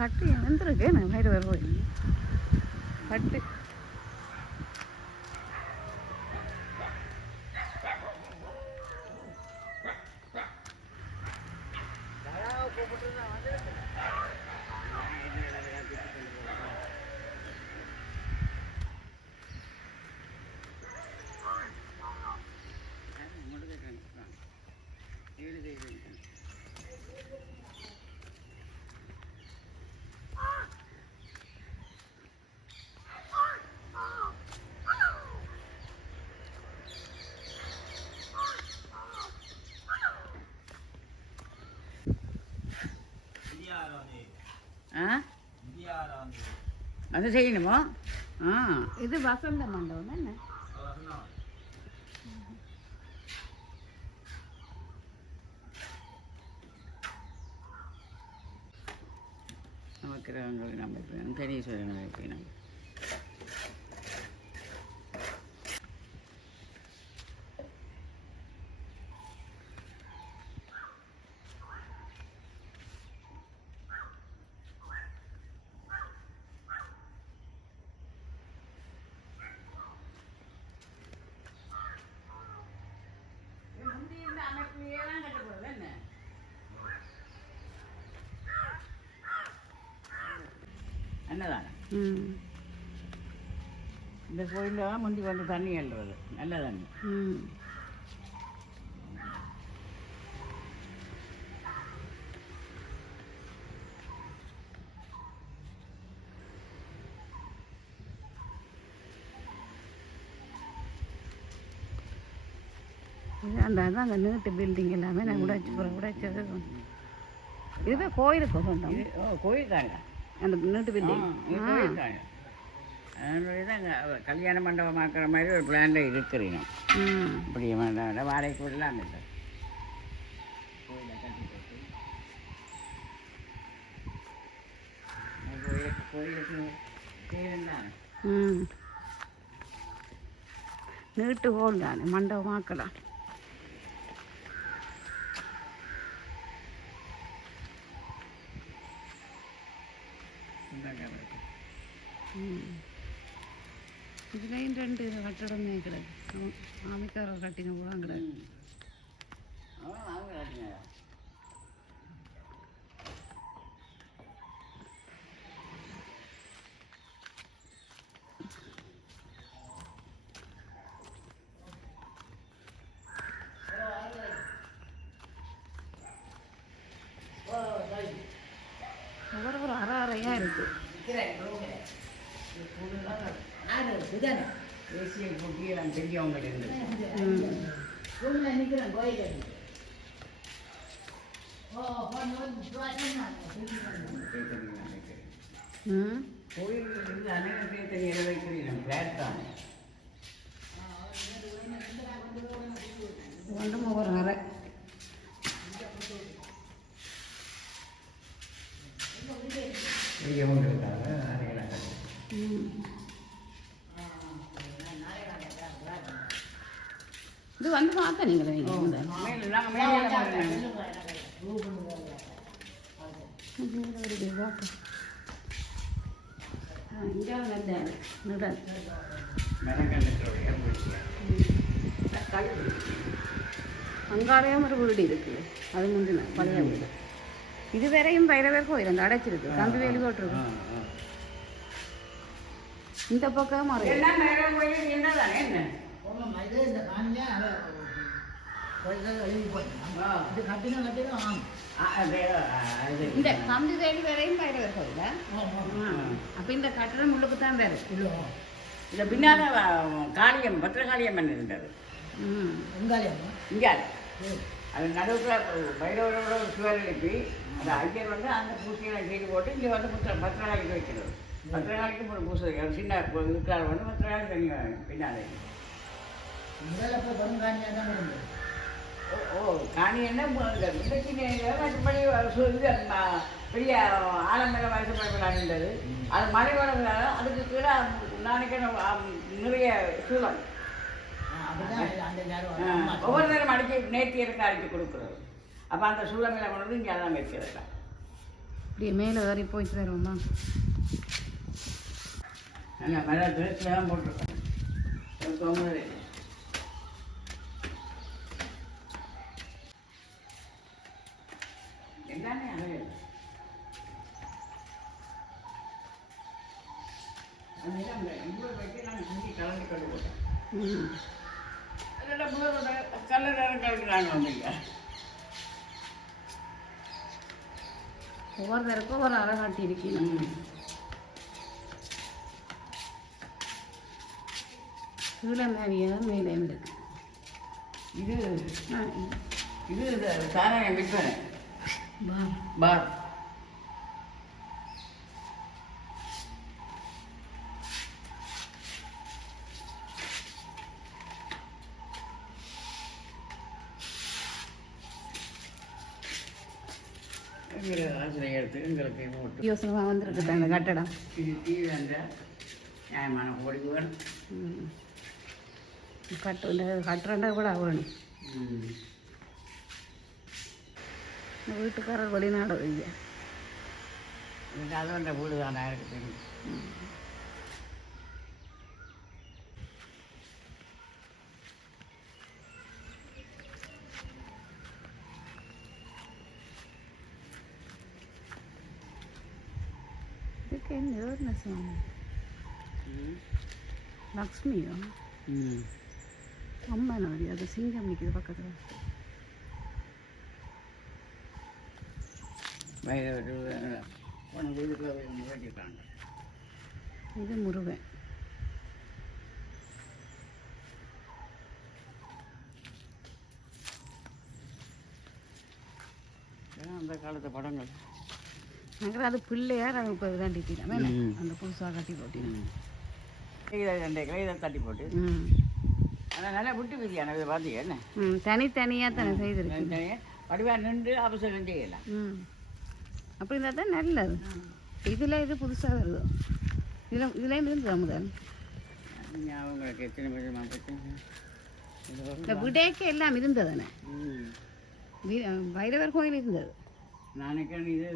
கட்டு வந்துருக்கு நான் வயிறு வர போய் கட்டு அது செய்யணுமோ இது வசந்த மண்டபம் தானே நமக்கு நம்ம தனீஸ்வரன் வைக்கணும் என்னதானே இந்த கோயிலில் தான் முந்தி வந்து தண்ணி எழுறது நல்ல தண்ணி அந்த நீட்டு பில்டிங் எல்லாமே நான் உடைச்சது இது கோயிலுக்கு சொந்தம் கோயில் தாங்க அந்த நீட்டு பில்டிங் கோயில் தாங்க அதனால கல்யாண மண்டபமாக்குற மாதிரி ஒரு பிளானில் இருக்கிறீங்க இப்படி வாடகைக்கு விடலாம் இல்லை கோயிலுக்கு நீட்டு ஹோல் தானே மண்டபமாக்கலாம் இதுலேயும் 2 கட்டடமே கிடக்கு ஆமிக்கார கட்டின கூட கிடக்கு ஒவ்வொரு அறையாக இருக்குது தேசிய குட்டியெல்லாம் பெரியவங்க இருந்து கோயில்கள் இருந்து அனைத்து தேர்தல் நிறைவேற்கிறீங்க பிளாட் தான் ஒன்றும் ஒவ்வொரு அறை பெரியவங்களுக்காக அறைகளாக இது வந்து பார்த்தா நீங்களே அங்காலயம் ஒரு வீடு இருக்குது அது முந்தின பழைய வீடு இதுவரையும் பைரவர் கோயில் அந்த அடைச்சிருக்கு கம்பி வேலி போட்டிருக்கு இந்த பக்கம் இந்த கம்பி வேலி வரையும் பைரவர் கோயில் அப்போ இந்த கட்டடம் உள்ளுக்கு தான் வேறு இந்த பின்னால காளியம் பத்திரகாளியம் இருந்தது இங்கே அது நடுவில் பைரவரோட ஒரு சுவர் எழுப்பி அந்த ஐயர் வந்து அந்த பூசையை செய்து போட்டு இங்கே வந்து பத்திரகாளிக்கு வைக்கிறது பத்திரகாளிக்கு ஒரு பூசை சின்ன இருக்கிறார் வந்து பத்திரகாளி தனி பின்னாலே காணி என்ன மற்றபடி இது பெரிய ஆலமேல வருஷப்படலாம் இருந்தது அது மழை வளர்ந்தால அதுக்கு கீழே நாளைக்கு நிறைய சூழல் ஒவ்வொரு நேரம் அடிச்சு நேர்த்தியருக்கு அடித்து கொடுக்குறது அப்போ அந்த சூழமையில கொண்டு வந்து இங்கே அதான் வைக்கிறதா இப்படியே மேலே ஏறி போயிட்டு வருவோமா? என்ன மேலே தான் போட்டிருக்கேன். எல்லாமே அழகு. இவ்வளோ வைக்க நான் குடி கலந்து கட்டு போட்டேன். அதோட கலர் கலக்கிறாங்க வந்தீங்க. ஒவ்வொருத்தருக்கும் ஒரு அறை காட்டி இருக்கணும். கீழே நிறைய மேலே இருக்கு. இது இது சாராயம் விற்பனை பார். ஆசிரியர் எடுத்து எங்களுக்கு போட்டு யோசனமாக வந்துருக்கு அந்த கட்டடம். இது டிவி என்ற நியாயமான கோடி வேணும். கட்டுறண்டா கூட வேணும். வீட்டுக்காரர் வெளிநாடு வைங்க. எனக்கு அது வந்த வீடு தானே எனக்கு தெரியும். இதுக்கு என்ன சுவாமி? லக்ஷ்மியோ? அம்மா நோடி அது சிங்கம் நிற்குது பக்கத்தில். இது முருகன். அந்த காலத்து படங்கள் நாங்கள் அது பிள்ளையார் அது இப்போ தான் டிக்கலாம் அந்த புதுசாக கட்டி போட்டினோம். இதை தட்டி போட்டு ஆனால் நல்லா விட்டு விதியான இதை பார்த்தீங்க என்ன தனித்தனியாக தானே செய்திருக்கு. வடிவாக நின்று அவசரம் செய்யலாம். அப்படி இருந்தால் தான் நல்லது. இதில் இது புதுசாக வருது. இதில் இருந்தது முதல் அவங்களுக்கு எத்தனை பேர் இந்த விடைக்கு எல்லாம் இருந்தது தானே. வைரவர் கோயில் இருந்தது. நாளைக்கு இது